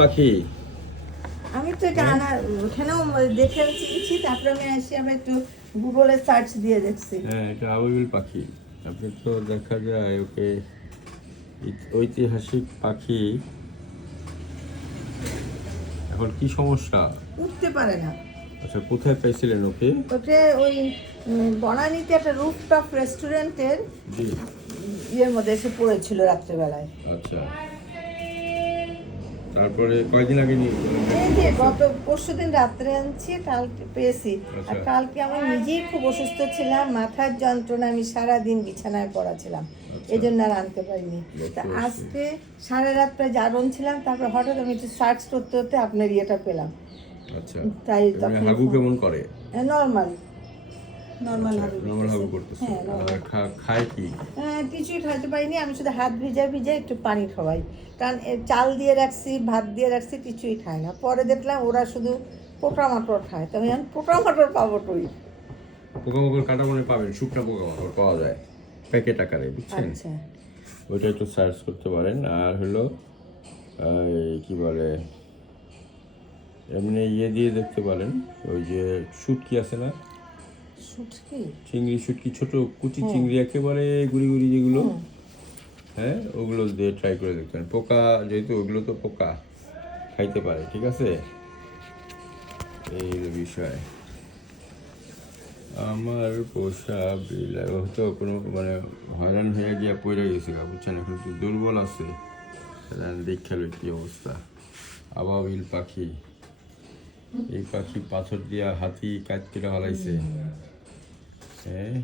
পাখি। আমি তো এটা আনা ওখানেও দেখে চিনছি, তারপরে আমি এসে আবার একটু গুগলে সার্চ দিয়ে দেখছি। হ্যাঁ, এটা আবাবিল পাখি। আপনি তো দেখা যায় ওকে ঐতিহাসিক পাখি। এখন কি সমস্যা? উঠতে পারে না। আচ্ছা, কোথায় পাইছিলেন ওকে? ওকে ওই বনানীতে একটা রুফটপ রেস্টুরেন্টের জি। ইয়ের মধ্যে এসে পড়েছিল রাত্রেবেলায়। আচ্ছা, তারপরে কয়দিন আগে নিয়ে এই যে গত পরশুদিন রাত্রে আনছি, কালকে পেয়েছি। আর আচ্ছা। কালকে আমি নিজেই খুব অসুস্থ ছিলাম, মাথার যন্ত্রণা, আমি সারাদিন বিছানায় পড়া ছিলাম, আচ্ছা। এই জন্য আর আনতে পারিনি। তা আজকে সারা রাত প্রায় জাগরণ ছিলাম, তারপর হঠাৎ আমি একটু সার্চ করতে করতে আপনার ইয়েটা পেলাম। আচ্ছা, তাই এমনি তখন হাগু কেমন করে? নর্মাল নর্মাল আচ্ছা, হাবি নরমাল হাগু করতেছে। হ্যাঁ normal। আর খায় কি? কিছুই খাইতে পারিনি, আমি শুধু হাত ভিজা ভিজা একটু পানি খাওয়াই, কারণ চাল দিয়ে রাখছি, ভাত দিয়ে রাখছি, কিছুই খায় না। পরে দেখলাম ওরা শুধু পোকামাকড় খায়, তো আমি এখন পোকামাকড় পাবো টই। পোকামাকড় কাটা মানে পাবেন, শুকনা পোকামাকড় পাওয়া যায় প্যাকেট আকারে, বুঝছেন? আচ্ছা, ওইটা একটু সার্চ করতে পারেন। আর হলো কি বলে, এমনি ইয়ে দিয়ে দেখতে পারেন, ওই যে শুটকি আছে না, শুটকি? চিংড়ি শুটকি, ছোট কুচি চিংড়ি একেবারে গুড়ি গুড়ি যেগুলো, হ্যাঁ, ওগুলো দিয়ে ট্রাই করে দেখতে পারেন। পোকা যেহেতু ওগুলো তো পোকা খাইতে পারে, ঠিক আছে? এই হলো বিষয়। আমার পোষা বিড়াল হয়তো কোনো মানে হয়রান হয়ে গিয়ে পড়ে গেছিল, বুঝছেন? এখন একটু দুর্বল আছে, দেখালো কি অবস্থা। আবাবিল পাখি, এই পাখি পাথর দিয়া হাতি কাজ কেটে হালাইছে। হ্যাঁ,